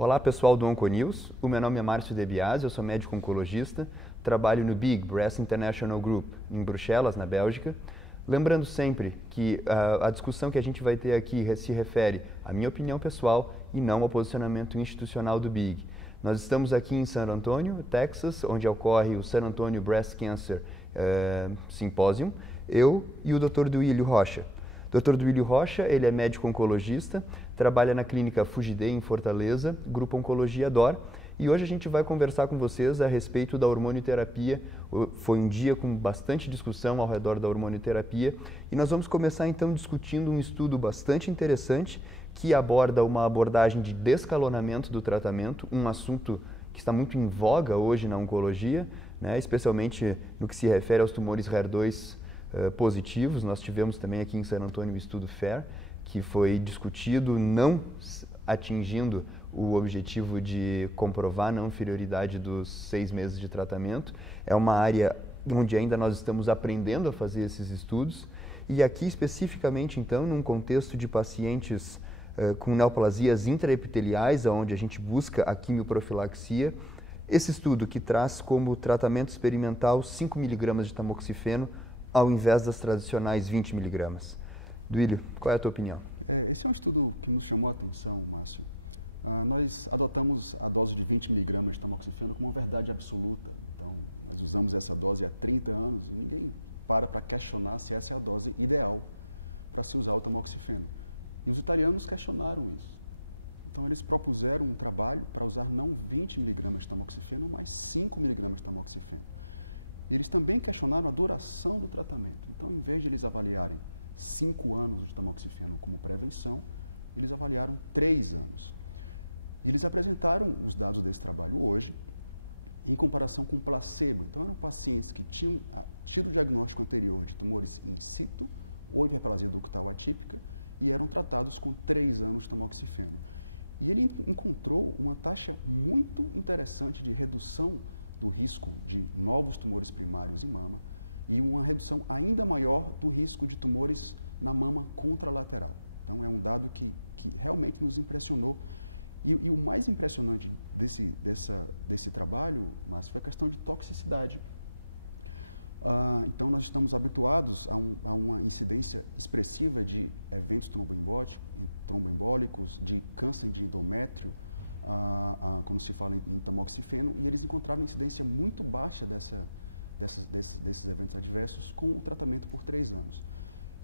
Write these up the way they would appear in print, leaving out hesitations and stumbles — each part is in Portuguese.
Olá pessoal do Onconews, o meu nome é Márcio De Biasi, eu sou médico oncologista, trabalho no BIG, Breast International Group, em Bruxelas, na Bélgica. Lembrando sempre que a discussão que a gente vai ter aqui se refere à minha opinião pessoal e não ao posicionamento institucional do BIG. Nós estamos aqui em San Antonio, Texas, onde ocorre o San Antonio Breast Cancer Symposium, eu e o Dr. Duílio Rocha. Dr. Duílio Rocha, ele é médico oncologista, trabalha na clínica Fugidê em Fortaleza, Grupo Oncologia DOR, e hoje a gente vai conversar com vocês a respeito da hormonioterapia. Foi um dia com bastante discussão ao redor da hormonioterapia e nós vamos começar então discutindo um estudo bastante interessante que aborda uma abordagem de descalonamento do tratamento, um assunto que está muito em voga hoje na oncologia, né, especialmente no que se refere aos tumores HER2 positivos. Nós tivemos também aqui em San Antonio o estudo FAIR, que foi discutido não atingindo o objetivo de comprovar a não inferioridade dos 6 meses de tratamento. É uma área onde ainda nós estamos aprendendo a fazer esses estudos. E aqui especificamente, então, num contexto de pacientes com neoplasias intraepiteliais, onde a gente busca a quimioprofilaxia, esse estudo que traz como tratamento experimental 5 mg de tamoxifeno ao invés das tradicionais 20 mg. Duílio, qual é a tua opinião? Esse é um estudo que nos chamou a atenção, Márcio. Nós adotamos a dose de 20 mg de tamoxifeno como uma verdade absoluta. Então, nós usamos essa dose há 30 anos e ninguém para questionar se essa é a dose ideal para se usar o tamoxifeno. E os italianos questionaram isso. Então, eles propuseram um trabalho para usar não 20 mg de tamoxifeno, mas 5 mg de tamoxifeno. E eles também questionaram a duração do tratamento. Então, em vez de eles avaliarem 5 anos de tamoxifeno como prevenção, eles avaliaram 3 anos. E eles apresentaram os dados desse trabalho hoje em comparação com placebo. Então, eram pacientes que tinham tido o diagnóstico anterior de tumores in situ ou hiperplasia ductal atípica e eram tratados com 3 anos de tamoxifeno. E ele encontrou uma taxa muito interessante de redução do risco de novos tumores primários em mama e uma redução ainda maior do risco de tumores na mama contralateral. Então, é um dado que realmente nos impressionou. E o mais impressionante desse trabalho, Márcio, foi a questão de toxicidade. Então, nós estamos habituados a uma incidência expressiva de eventos tromboembólicos, de câncer de endométrio, quando se fala em tamoxifeno, e eles encontraram incidência muito baixa desses eventos adversos com o tratamento por 3 anos.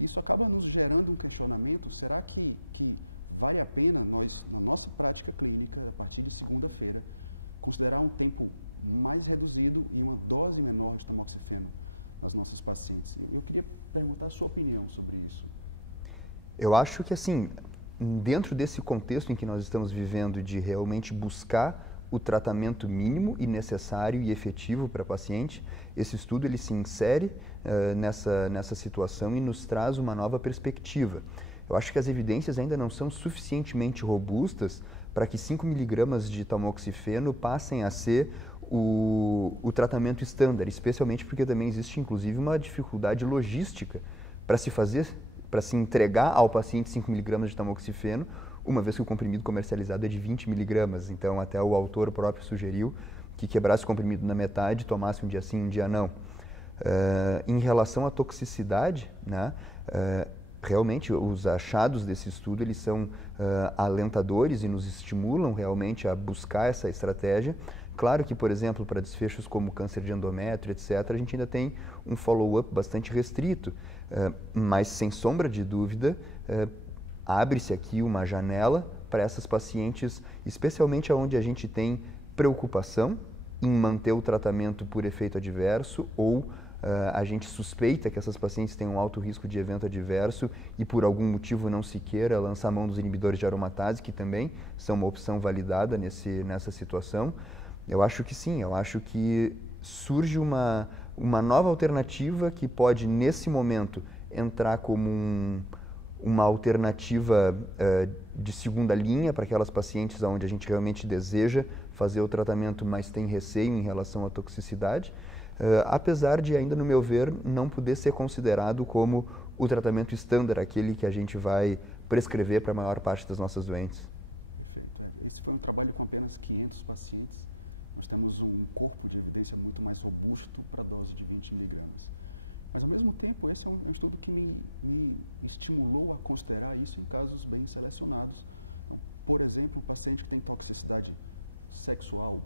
Isso acaba nos gerando um questionamento: será que vale a pena nós, na nossa prática clínica, a partir de segunda-feira, considerar um tempo mais reduzido e uma dose menor de tamoxifeno nas nossas pacientes? Eu queria perguntar a sua opinião sobre isso. Eu acho que, assim, dentro desse contexto em que nós estamos vivendo de realmente buscar o tratamento mínimo e necessário e efetivo para a paciente, esse estudo ele se insere nessa situação e nos traz uma nova perspectiva. Eu acho que as evidências ainda não são suficientemente robustas para que 5 mg de tamoxifeno passem a ser o tratamento estándar, especialmente porque também existe, inclusive, uma dificuldade logística para se entregar ao paciente 5 mg de tamoxifeno, uma vez que o comprimido comercializado é de 20 mg. Então, até o autor próprio sugeriu que quebrasse o comprimido na metade, tomasse um dia sim, um dia não. Em relação à toxicidade, né, realmente os achados desse estudo eles são alentadores e nos estimulam realmente a buscar essa estratégia. Claro que, por exemplo, para desfechos como câncer de endométrio, etc., a gente ainda tem um follow-up bastante restrito, mas sem sombra de dúvida, abre-se aqui uma janela para essas pacientes, especialmente onde a gente tem preocupação em manter o tratamento por efeito adverso ou a gente suspeita que essas pacientes têm um alto risco de evento adverso e por algum motivo não se queira lançar mão dos inibidores de aromatase, que também são uma opção validada nessa situação. Eu acho que sim, eu acho que surge uma nova alternativa que pode, nesse momento, entrar como uma alternativa de segunda linha para aquelas pacientes onde a gente realmente deseja fazer o tratamento, mas tem receio em relação à toxicidade, apesar de ainda, no meu ver, não poder ser considerado como o tratamento estándar, aquele que a gente vai prescrever para a maior parte das nossas doentes. Perfeito. Esse foi um trabalho com apenas 500 pacientes. Nós temos um corpo de evidência muito mais robusto para a dose de 20 miligramas. Mas, ao mesmo tempo, esse é um estudo que me estimulou a considerar isso em casos bem selecionados. Então, por exemplo, um paciente que tem toxicidade sexual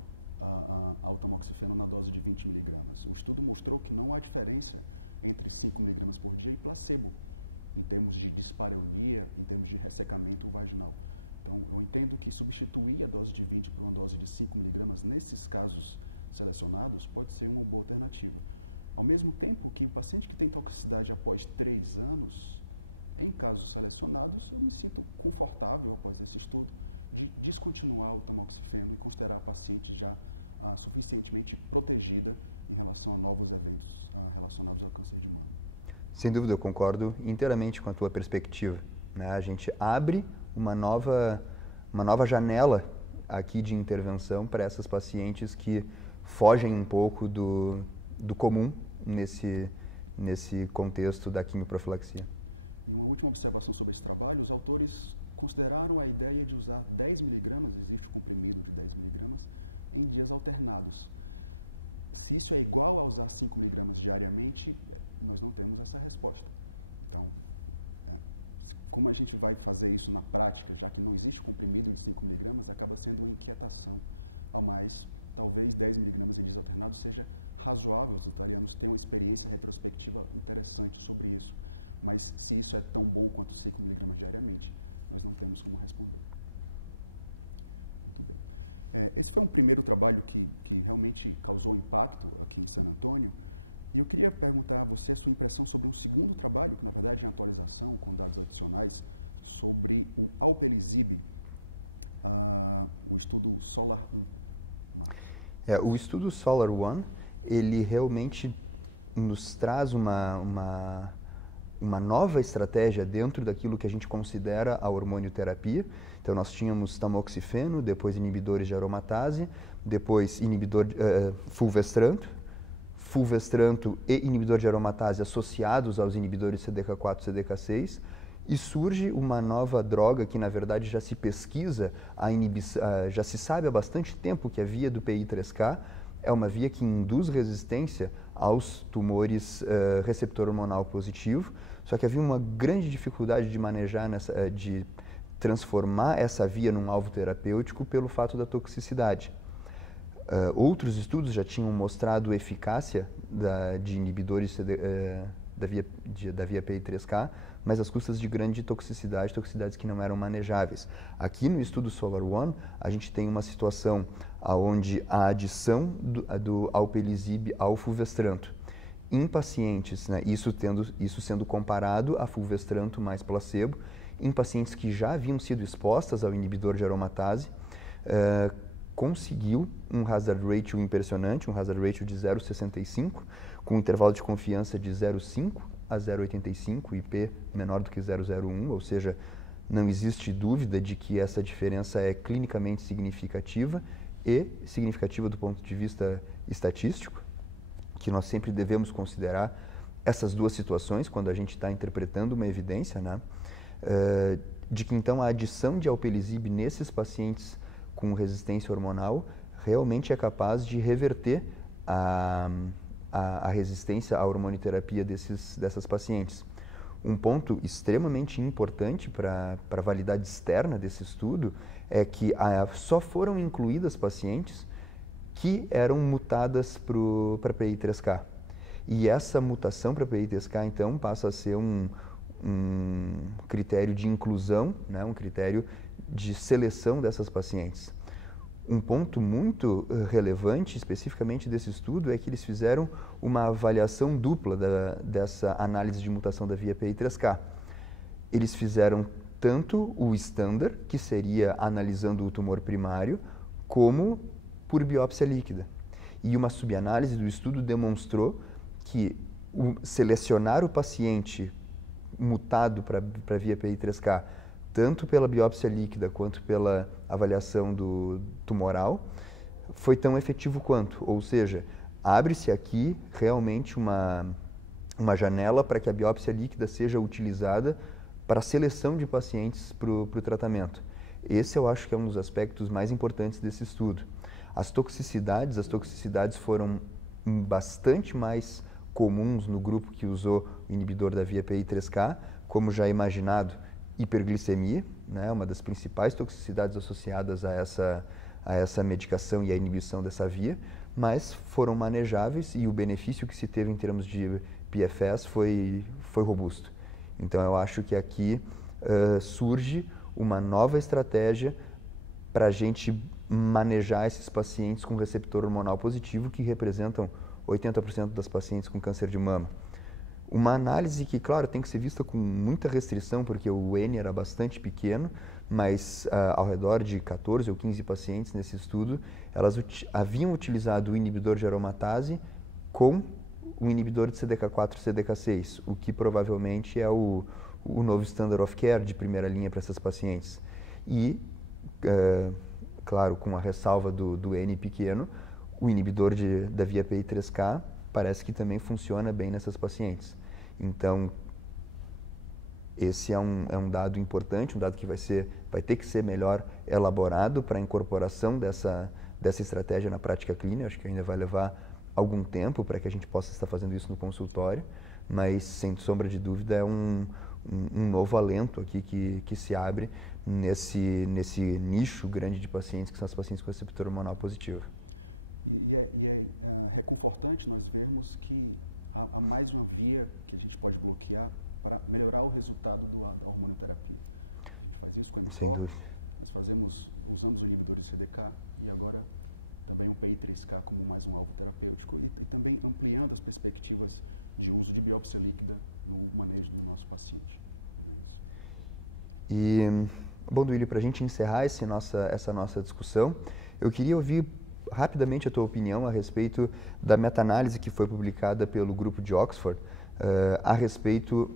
ao tamoxifeno na dose de 20 miligramas. O estudo mostrou que não há diferença entre 5 miligramas por dia e placebo, em termos de dispareunia, em termos de ressecamento vaginal. Então, eu entendo que substituir a dose de 20 por uma dose de 5 miligramas nesses casos selecionados pode ser uma boa alternativa. Ao mesmo tempo que o paciente que tem toxicidade após 3 anos, em casos selecionados, eu me sinto confortável após esse estudo de descontinuar o tamoxifeno e considerar a paciente já suficientemente protegida em relação a novos eventos relacionados ao câncer de mama. Sem dúvida, eu concordo inteiramente com a tua perspectiva, né? A gente abre uma nova janela aqui de intervenção para essas pacientes que fogem um pouco do comum nesse contexto da quimioprofilaxia. E uma última observação sobre esse trabalho, os autores consideraram a ideia de usar 10 miligramas, existe o comprimido de 10 miligramas, em dias alternados. Se isso é igual a usar 5 miligramas diariamente, nós não temos essa resposta. Então, como a gente vai fazer isso na prática, já que não existe comprimido de 5 miligramas, acaba sendo uma inquietação a mais. Talvez 10 miligramas em dias alternados seja razoável, os italianos têm uma experiência retrospectiva interessante sobre isso. Mas se isso é tão bom quanto 5 miligramas diariamente, nós não temos como responder. Muito bem. Esse foi um primeiro trabalho que realmente causou impacto aqui em San Antônio. E eu queria perguntar a você a sua impressão sobre um segundo trabalho, que na verdade é uma atualização com dados adicionais, sobre o alpelisib, o estudo SOLAR-1. Marcos. O estudo SOLAR-1, ele realmente nos traz uma nova estratégia dentro daquilo que a gente considera a hormonioterapia. Então, nós tínhamos tamoxifeno, depois inibidores de aromatase, depois inibidor fulvestranto e inibidor de aromatase associados aos inibidores CDK4 e CDK6, e surge uma nova droga que, na verdade, já se pesquisa, já se sabe há bastante tempo que a via do PI3K é uma via que induz resistência aos tumores receptor hormonal positivo, só que havia uma grande dificuldade de manejar, de transformar essa via num alvo terapêutico pelo fato da toxicidade. Outros estudos já tinham mostrado eficácia de inibidores da via PI3K, mas às custas de grande toxicidades que não eram manejáveis. Aqui no estudo SOLAR-1, a gente tem uma situação onde a adição do alpelisib ao fulvestranto em pacientes, né, isso sendo comparado a fulvestranto mais placebo, em pacientes que já haviam sido expostas ao inibidor de aromatase, conseguiu um hazard ratio impressionante, um hazard ratio de 0,65, com um intervalo de confiança de 0,5 a 0,85 e P menor do que 0,01, ou seja, não existe dúvida de que essa diferença é clinicamente significativa e significativa do ponto de vista estatístico, que nós sempre devemos considerar essas duas situações quando a gente está interpretando uma evidência, né? De que então a adição de alpelisib nesses pacientes com resistência hormonal realmente é capaz de reverter a resistência à hormonioterapia dessas pacientes. Um ponto extremamente importante para a validade externa desse estudo é que só foram incluídas pacientes que eram mutadas para PI3K. E essa mutação para PI3K, então, passa a ser um critério de inclusão, né, um critério de seleção dessas pacientes. Um ponto muito relevante, especificamente desse estudo, é que eles fizeram uma avaliação dupla dessa análise de mutação da via PI3K. Eles fizeram tanto o standard, que seria analisando o tumor primário, como por biópsia líquida. E uma subanálise do estudo demonstrou que selecionar o paciente mutado para a via PI3K, tanto pela biópsia líquida quanto pela avaliação do tumoral, foi tão efetivo quanto. Ou seja, abre-se aqui realmente uma janela para que a biópsia líquida seja utilizada para a seleção de pacientes para o tratamento. Esse eu acho que é um dos aspectos mais importantes desse estudo. As toxicidades foram bastante mais comuns no grupo que usou o inibidor da via PI3K, como já imaginado, hiperglicemia, né, uma das principais toxicidades associadas a essa medicação e a inibição dessa via, mas foram manejáveis e o benefício que se teve em termos de PFS foi robusto. Então eu acho que aqui surge uma nova estratégia para a gente manejar esses pacientes com receptor hormonal positivo, que representam 80% das pacientes com câncer de mama. Uma análise que, claro, tem que ser vista com muita restrição, porque o N era bastante pequeno, mas ao redor de 14 ou 15 pacientes nesse estudo, elas haviam utilizado o inibidor de aromatase com o inibidor de CDK4 e CDK6, o que provavelmente é o novo standard of care de primeira linha para essas pacientes. E, claro, com a ressalva do N pequeno, o inibidor da via PI3K parece que também funciona bem nessas pacientes. Então, esse é um dado importante, um dado que vai ter que ser melhor elaborado para a incorporação dessa estratégia na prática clínica. Acho que ainda vai levar algum tempo para que a gente possa estar fazendo isso no consultório, mas, sem sombra de dúvida, é um novo alento aqui que se abre nesse nicho grande de pacientes, que são as pacientes com receptor hormonal positivo. E é reconfortante nós vermos que há mais uma via que a gente pode bloquear para melhorar o resultado da hormonioterapia. A gente faz isso com o mTOR, nós usamos o inibidor de CDK e agora também o PI3K como mais um alvo terapêutico e também ampliando as perspectivas de uso de biópsia líquida no manejo do nosso paciente. É isso. E, bom, Duílio, para a gente encerrar essa nossa discussão, eu queria ouvir rapidamente a tua opinião a respeito da meta-análise que foi publicada pelo grupo de Oxford a respeito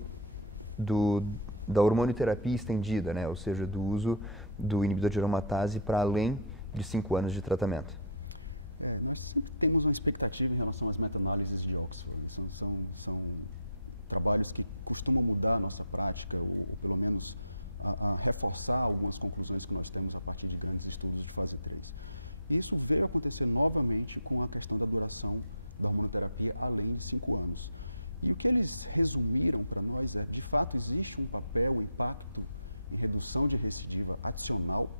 da hormonioterapia estendida, né? Ou seja, do uso do inibidor de aromatase para além de 5 anos de tratamento. Nós sempre temos uma expectativa em relação às meta-análises de Oxford. São trabalhos que costumam mudar a nossa prática ou pelo menos reforçar algumas conclusões que nós temos a partir de grandes estudos de fase 3. Isso veio acontecer novamente com a questão da duração da hormonoterapia além de 5 anos. E o que eles resumiram para nós de fato, existe um papel, um impacto em redução de recidiva adicional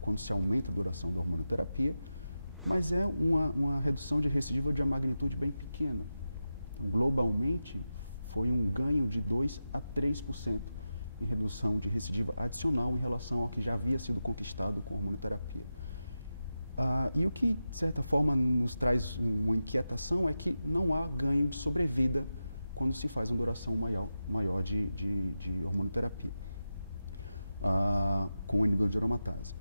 quando se aumenta a duração da hormonoterapia, mas é uma redução de recidiva de uma magnitude bem pequena. Então, globalmente, foi um ganho de 2 a 3% em redução de recidiva adicional em relação ao que já havia sido conquistado com a hormonoterapia. E o que, de certa forma, nos traz uma inquietação é que não há ganho de sobrevida quando se faz uma duração maior de hormonoterapia com o inibidor de aromatase.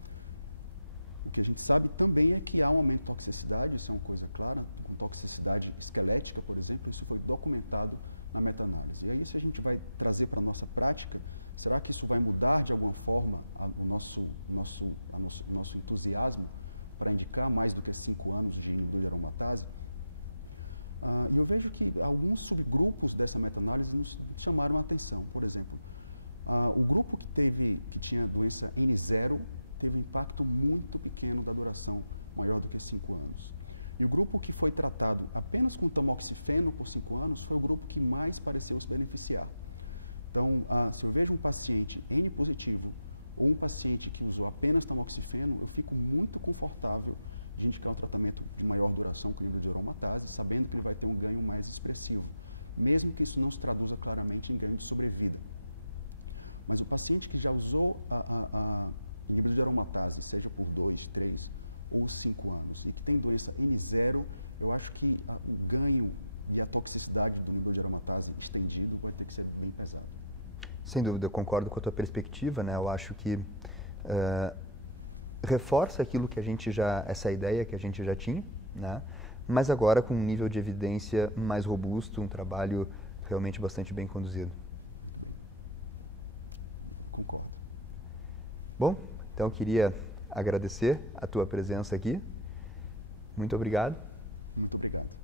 O que a gente sabe também é que há um aumento de toxicidade, isso é uma coisa clara, com toxicidade esquelética, por exemplo, isso foi documentado na meta-análise. E aí, se a gente vai trazer para a nossa prática, será que isso vai mudar de alguma forma o nosso entusiasmo para indicar mais do que 5 anos de inibidor de aromatase? E eu vejo que alguns subgrupos dessa meta-análise nos chamaram a atenção. Por exemplo, o grupo que tinha doença N0 teve um impacto muito pequeno da duração, maior do que 5 anos. E o grupo que foi tratado apenas com tamoxifeno por 5 anos foi o grupo que mais pareceu se beneficiar. Então, se eu vejo um paciente N positivo ou um paciente que usou apenas tamoxifeno, eu fico muito confortável de indicar um tratamento de maior duração com inibidor de aromatase, sabendo que ele vai ter um ganho mais expressivo, mesmo que isso não se traduza claramente em ganho de sobrevida. Mas o paciente que já usou inibidor de aromatase, seja por 2, 3 ou 5 anos, e que tem doença N0, eu acho que o ganho e a toxicidade do inibidor de aromatase estendido vai ter que ser bem pesado. Sem dúvida, eu concordo com a tua perspectiva, né? Eu acho que reforça aquilo que essa ideia que a gente já tinha, né? Mas agora com um nível de evidência mais robusto, um trabalho realmente bastante bem conduzido. Muito bem. Concordo. Bom, então eu queria agradecer a tua presença aqui. Muito obrigado. Muito obrigado.